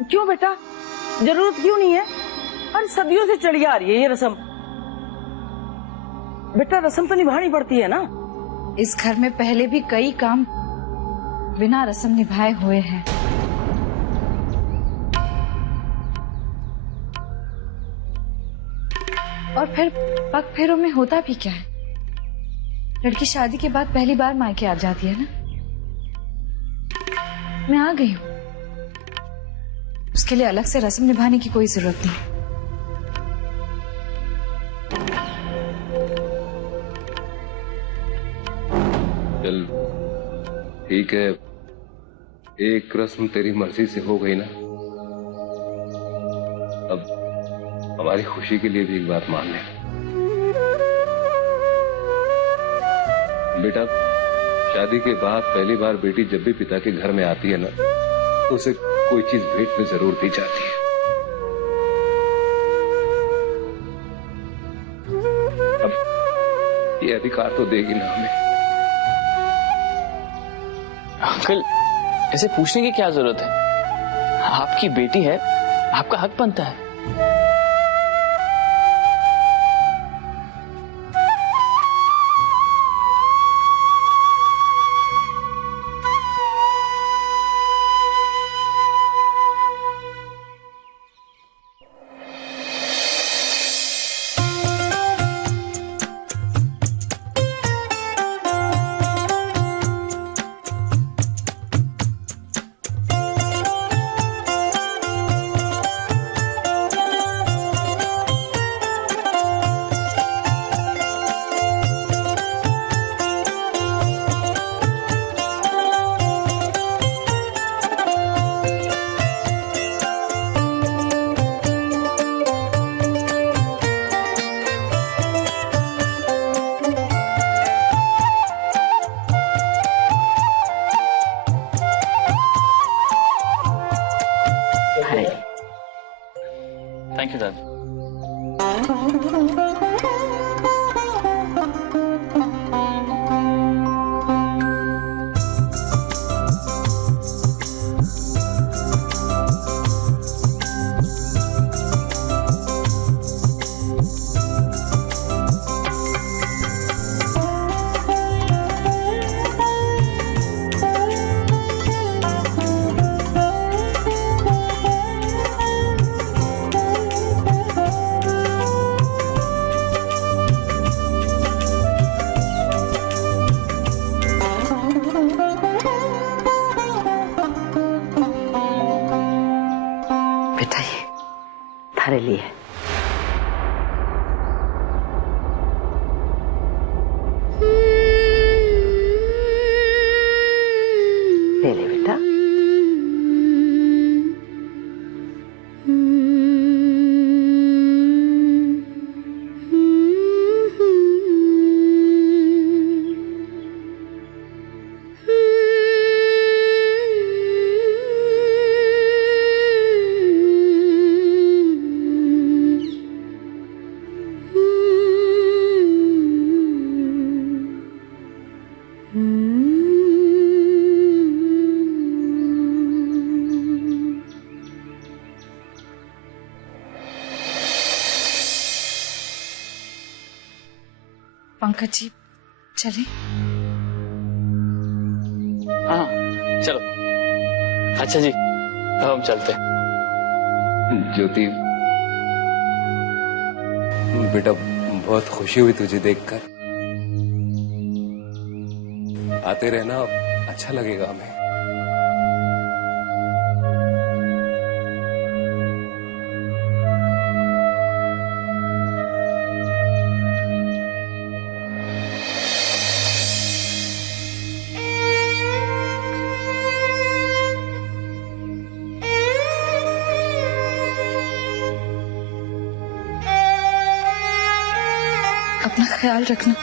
क्यों बेटा, जरूरत क्यों नहीं है? अरे सदियों से चली आ रही है ये रस्म। बेटा रस्म तो निभानी पड़ती है ना। इस घर में पहले भी कई काम बिना रस्म निभाए हुए हैं। और फिर पग फेरों में होता भी क्या है? लड़की शादी के बाद पहली बार मायके आ जाती है ना। मैं आ गई हूं, उसके लिए अलग से रस्म निभाने की कोई जरूरत नहीं। चल ठीक है, एक रस्म तेरी मर्जी से हो गई ना, अब हमारी खुशी के लिए भी एक बात मान ले। बेटा शादी के बाद पहली बार बेटी जब भी पिता के घर में आती है ना, तो उसे कोई चीज भेंट में जरूर दी जाती है। अब ये अधिकार तो देगी ना हमें। अंकल ऐसे पूछने की क्या जरूरत है? आपकी बेटी है, आपका हक बनता है। थैंक यू दादा। बेटा ये थारे लिए ले ले बेटा। पंकज जी चले? हाँ चलो। अच्छा जी अब हम चलते हैं। ज्योति बेटा बहुत खुशी हुई तुझे देखकर। आते रहना, अच्छा लगेगा हमें। अपना ख्याल रखना।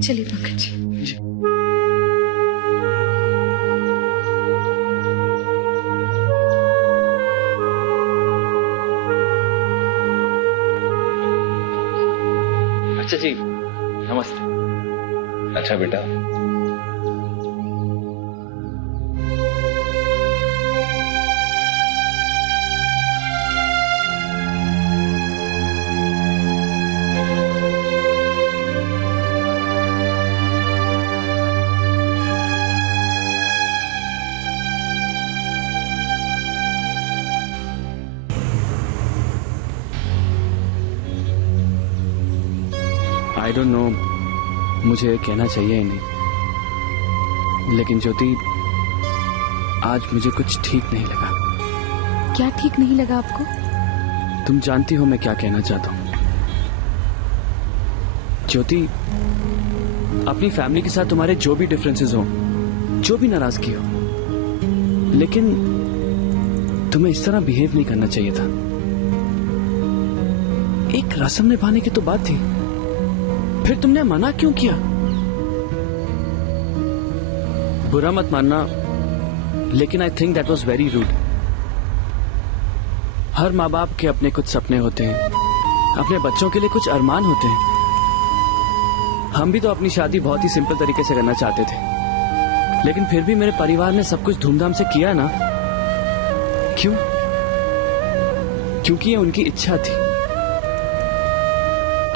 चलिए पंकज जी। अच्छा जी, नमस्ते। अच्छा बेटा, आई डोंट नो मुझे कहना चाहिए ही नहीं, लेकिन ज्योति आज मुझे कुछ ठीक नहीं लगा। क्या ठीक नहीं लगा आपको? तुम जानती हो मैं क्या कहना चाहता हूँ। ज्योति, अपनी फैमिली के साथ तुम्हारे जो भी डिफरेंसेस हो, जो भी नाराजगी हो, लेकिन तुम्हें इस तरह बिहेव नहीं करना चाहिए था। एक रस्म निभाने की तो बात थी, फिर तुमने मना क्यों किया? बुरा मत मानना, लेकिन I think that was very rude. हर माँ बाप के अपने कुछ सपने होते हैं, अपने बच्चों के लिए कुछ अरमान होते हैं। हम भी तो अपनी शादी बहुत ही सिंपल तरीके से करना चाहते थे, लेकिन फिर भी मेरे परिवार ने सब कुछ धूमधाम से किया ना। क्यों? क्योंकि ये उनकी इच्छा थी।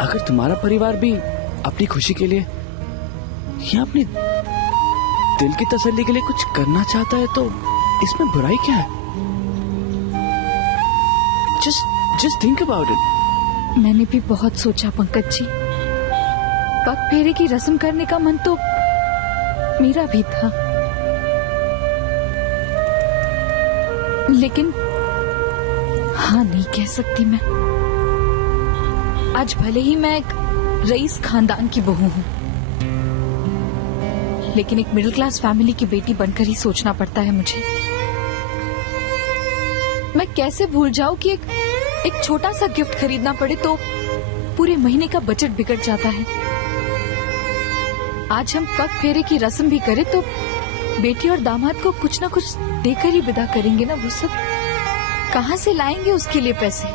अगर तुम्हारा परिवार भी अपनी खुशी के लिए या अपनी दिल की तसल्ली के लिए कुछ करना चाहता है तो इसमें बुराई क्या है? Just think about it. मैंने भी बहुत सोचा पंकज जी। पग फेरे की रस्म करने का मन तो मेरा भी था, लेकिन हाँ नहीं कह सकती मैं। आज भले ही मैं एक रईस खानदान की बहू हूँ, लेकिन एक मिडिल क्लास फैमिली की बेटी बनकर ही सोचना पड़ता है मुझे। मैं कैसे भूल जाऊं कि एक छोटा सा गिफ्ट खरीदना पड़े तो पूरे महीने का बजट बिगड़ जाता है। आज हम पग फेरे की रस्म भी करें तो बेटी और दामाद को कुछ ना कुछ देकर ही विदा करेंगे ना। वो सब कहाँ से लाएंगे उसके लिए पैसे?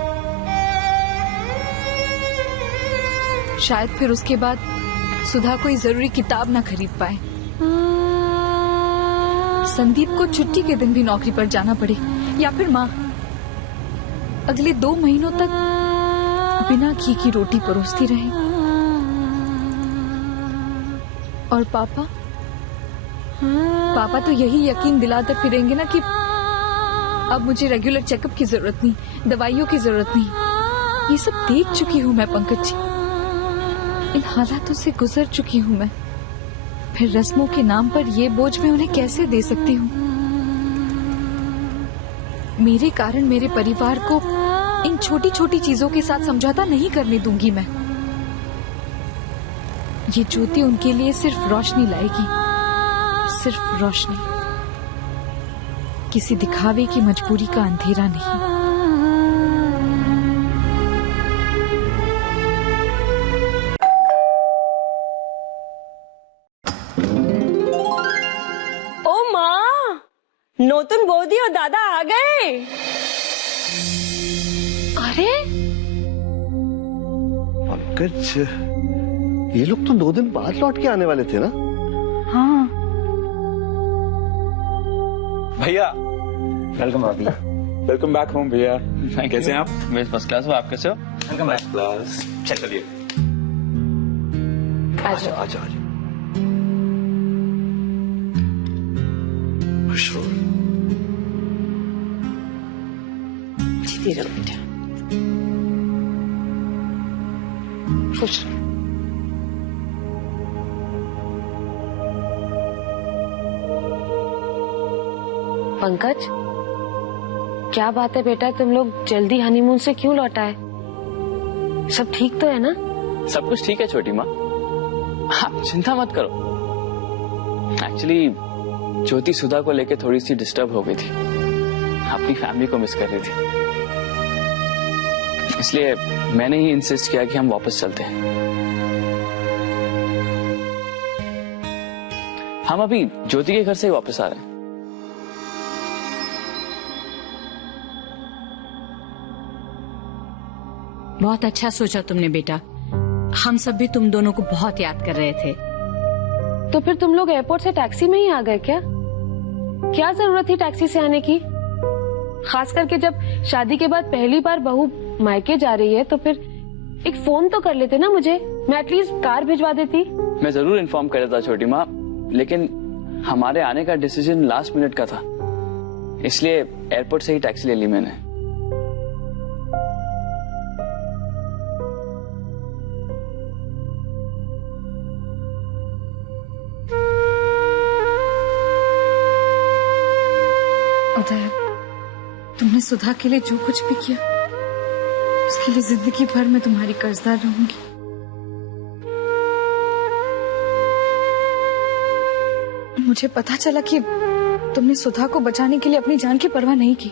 शायद फिर उसके बाद सुधा कोई जरूरी किताब ना खरीद पाए, संदीप को छुट्टी के दिन भी नौकरी पर जाना पड़े, या फिर माँ अगले 2 महीनों तक बिना घी की रोटी परोसती रहे। और पापा तो यही यकीन दिलाते फिरेंगे ना कि अब मुझे रेगुलर चेकअप की जरूरत नहीं, दवाइयों की जरूरत नहीं। ये सब देख चुकी हूँ मैं पंकज जी, इन हालातों से गुजर चुकी हूँ मैं। फिर रस्मों के नाम पर ये बोझ मैं उन्हें कैसे दे सकती हूँ? मेरे कारण मेरे परिवार को इन छोटी छोटी चीजों के साथ समझौता नहीं करने दूंगी मैं। ये ज्योति उनके लिए सिर्फ रोशनी लाएगी, सिर्फ रोशनी, किसी दिखावे की मजबूरी का अंधेरा नहीं। नौतन बौदी और दादा आ गए। अरे पंकज, ये लोग तो 2 दिन बाद लौट के आने वाले थे ना? हाँ भैया वेलकम भाभी। वेलकम बैक होम भैया। कैसे हैं आप? मैं फर्स्ट क्लास हूँ, आप कैसे हो? Welcome back class. चलिए आजा आजा आजा। खुश रहो। जीती रहो बेटा, खुश रहो। पंकज, क्या बात है बेटा, तुम लोग जल्दी हनीमून से क्यों लौट आए? सब ठीक तो है ना? सब कुछ ठीक है छोटी माँ, आप चिंता मत करो। एक्चुअली ज्योति सुधा को लेके थोड़ी सी डिस्टर्ब हो गई थी, अपनी फैमिली को मिस कर रही थी, इसलिए मैंने ही इंसिस्ट किया कि हम वापस चलते हैं। हम अभी ज्योति के घर से ही वापस आ रहे हैं। बहुत अच्छा सोचा तुमने बेटा। हम सब भी तुम दोनों को बहुत याद कर रहे थे। तो फिर तुम लोग एयरपोर्ट से टैक्सी में ही आ गए क्या? क्या जरूरत थी टैक्सी से आने की? खास करके जब शादी के बाद पहली बार बहू मायके जा रही है तो फिर एक फोन तो कर लेते ना मुझे, मैं एटलीस्ट कार भिजवा देती। मैं जरूर इन्फॉर्म कर देता छोटी माँ, लेकिन हमारे आने का डिसीजन लास्ट मिनट का था, इसलिए एयरपोर्ट से ही टैक्सी ले ली मैंने। उदय, तुमने सुधा के लिए जो कुछ भी किया उसके लिए जिंदगी भर मैं तुम्हारी कर्जदार रहूंगी। मुझे पता चला कि तुमने सुधा को बचाने के लिए अपनी जान की परवाह नहीं की।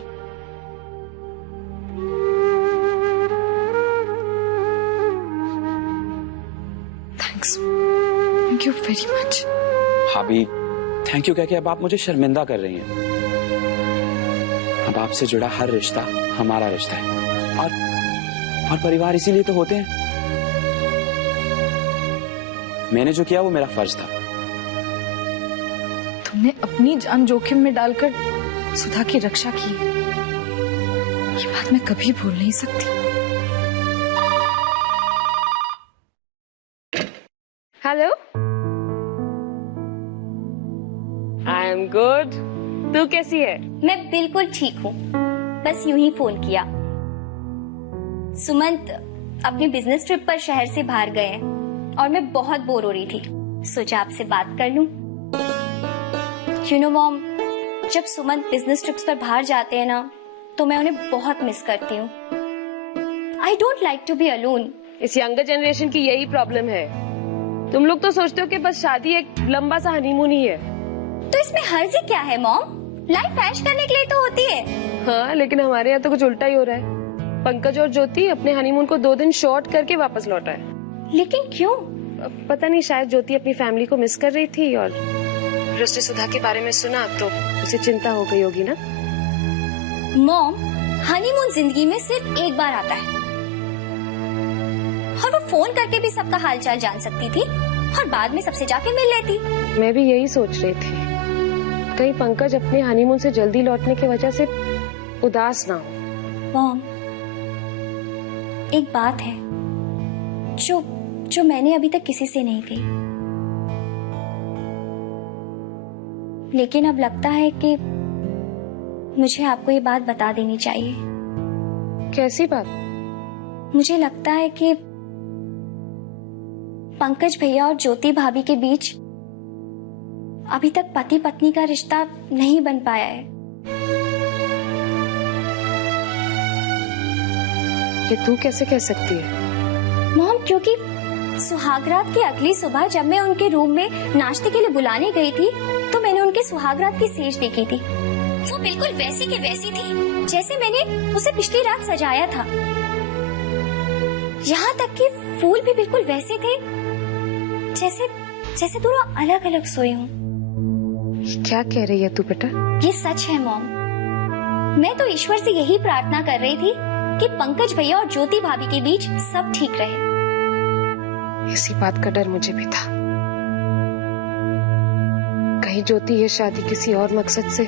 Thank you very much. भाभी थैंक यू कह के अब आप मुझे शर्मिंदा कर रही हैं। अब आपसे जुड़ा हर रिश्ता हमारा रिश्ता है, और परिवार इसीलिए तो होते हैं। मैंने जो किया वो मेरा फर्ज था। तुमने अपनी जान जोखिम में डालकर सुधा की रक्षा की, ये बात मैं कभी भूल नहीं सकती। Hello, I am good. तू कैसी है? मैं बिल्कुल ठीक हूँ, बस यूं ही फोन किया। सुमंत अपनी बिजनेस ट्रिप पर शहर से बाहर गए हैं और मैं बहुत बोर हो रही थी, सोचा आपसे बात कर लूं। यू नो मॉम, जब सुमंत बिजनेस ट्रिप्स पर बाहर जाते हैं ना तो मैं उन्हें बहुत मिस करती हूँ। I don't like to be alone. इस यंगर जनरेशन की यही प्रॉब्लम है। तुम लोग तो सोचते हो कि बस शादी एक लंबा सा हनीमून ही है। तो इसमें हर्ज क्या है मॉम? लाइफ ऐश करने के लिए तो होती है। हाँ, लेकिन हमारे यहाँ तो कुछ उल्टा ही हो रहा है। पंकज और ज्योति अपने हनीमून को 2 दिन शॉर्ट करके वापस लौटा है। लेकिन क्यों? पता नहीं, शायद ज्योति अपनी फैमिली को मिस कर रही थी और फिर उसने सुधा के बारे में सुना तो उसे चिंता हो गई होगी ना। मॉम, हनीमून जिंदगी में सिर्फ एक बार आता है और वो फोन करके भी सबका हालचाल जान सकती थी और बाद में सबसे जाके मिल लेती। मैं भी यही सोच रही थी, कहीं पंकज अपने हनीमून से जल्दी लौटने की वजह से उदास ना हो। मॉम, एक बात है जो मैंने अभी तक किसी से नहीं कही, लेकिन अब लगता है कि मुझे आपको ये बात बता देनी चाहिए। कैसी बात? मुझे लगता है कि पंकज भैया और ज्योति भाभी के बीच अभी तक पति पत्नी का रिश्ता नहीं बन पाया है। ये तू कैसे कह सकती है? मॉम, क्योंकि सुहागरात की अगली सुबह जब मैं उनके रूम में नाश्ते के लिए बुलाने गई थी तो मैंने उनके सुहागरात की सेज देखी थी। वो बिल्कुल वैसी की वैसी थी जैसे मैंने उसे पिछली रात सजाया था। यहाँ तक कि फूल भी बिल्कुल वैसे थे जैसे दोनों अलग अलग सोए हों। क्या कह रही है तू बेटा? ये सच है मॉम। मैं तो ईश्वर से यही प्रार्थना कर रही थी कि पंकज भैया और ज्योति भाभी के बीच सब ठीक रहे। इसी बात का डर मुझे भी था, कहीं ज्योति ये शादी किसी और मकसद से।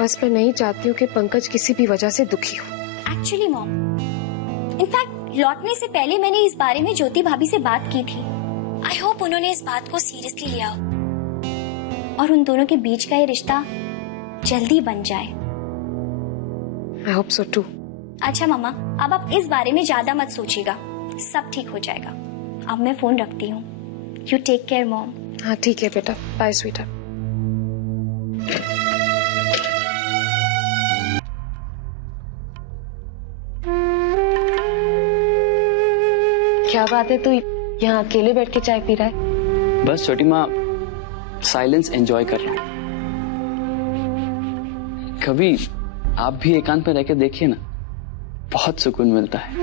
बस मैं नहीं चाहती हूँ कि पंकज किसी भी वजह से दुखी हो। एक्चुअली मॉम, इनफैक्ट लौटने से पहले मैंने इस बारे में ज्योति भाभी से बात की थी। आई होप उन्होंने इस बात को सीरियसली लिया और उन दोनों के बीच का ये रिश्ता जल्दी बन जाए। I hope so too. अच्छा मम्मा, अब आप इस बारे में ज्यादा मत सोचिएगा, सब ठीक हो जाएगा। अब मैं फोन रखती हूँ। You take care mom. हाँ ठीक है बेटा, बाय स्वीटर। क्या बात है, तू यहाँ अकेले बैठ के चाय पी रहा है? बस छोटी माँ, साइलेंस एंजॉय कर रहा हूँ। कभी आप भी एकांत में रह के देखिए ना, बहुत सुकून मिलता है।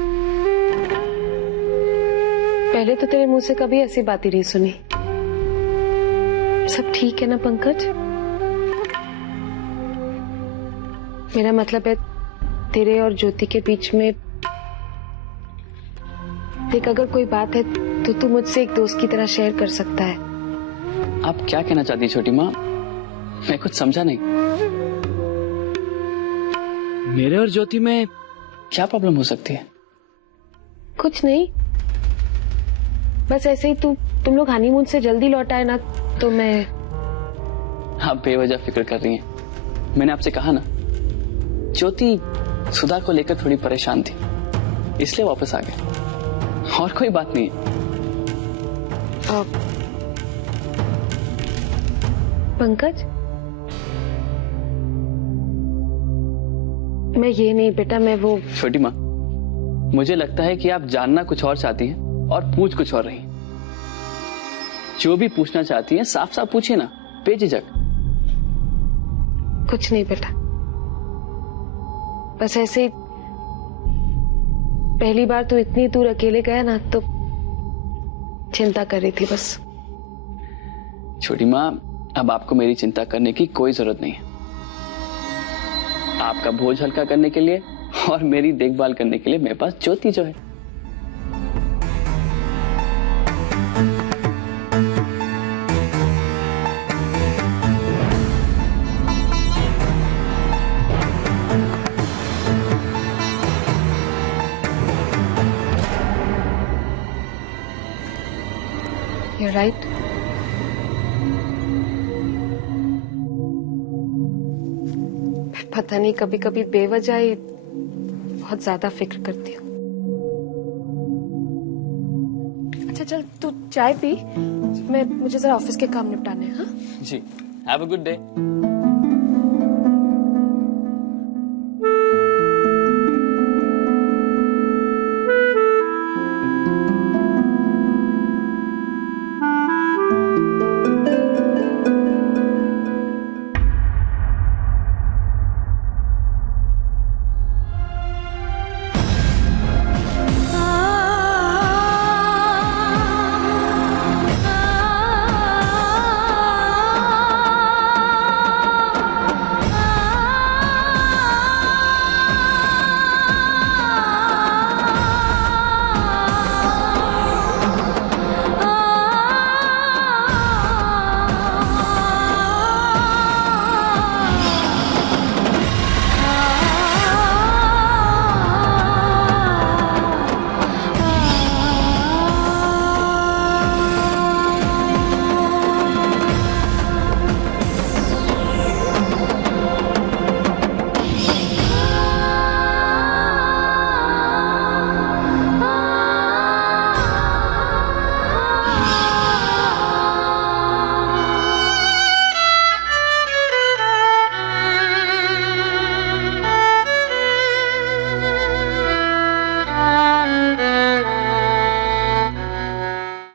पहले तो तेरे मुंह से कभी ऐसी बात ही नहीं सुनी। सब ठीक है ना पंकज? मेरा मतलब है तेरे और ज्योति के बीच में देख, अगर कोई बात है तो तू मुझसे एक दोस्त की तरह शेयर कर सकता है। आप क्या कहना चाहती है छोटी माँ? मैं कुछ समझा नहीं। मेरे और ज्योति में क्या प्रॉब्लम हो सकती है? कुछ नहीं, बस ऐसे ही तुम लोग हनीमून से जल्दी लौट आए ना, तो मैं। आप बेवजह फिक्र कर रही हैं। मैंने आपसे कहा ना, ज्योति सुधा को लेकर थोड़ी परेशान थी, इसलिए वापस आ गए, और कोई बात नहीं है। पंकज, मैं ये नहीं बेटा, मैं वो। छोटी माँ, मुझे लगता है कि आप जानना कुछ और चाहती हैं और पूछ कुछ और रही। जो भी पूछना चाहती हैं साफ साफ पूछिए ना, बेझिझक। कुछ नहीं बेटा, बस ऐसे ही पहली बार तू इतनी दूर अकेले गया ना, तो चिंता कर रही थी बस। छोटी माँ, अब आपको मेरी चिंता करने की कोई जरूरत नहीं है। आपका बोझ हल्का करने के लिए और मेरी देखभाल करने के लिए मेरे पास ज्योति जो है। You're right. पता नहीं, कभी कभी बेवजह ही बहुत ज्यादा फिक्र करती हूँ। अच्छा चल, तू चाय पी, मुझे जरा ऑफिस के काम निपटाने हैं। हाँ जी, हैव अ गुड डे।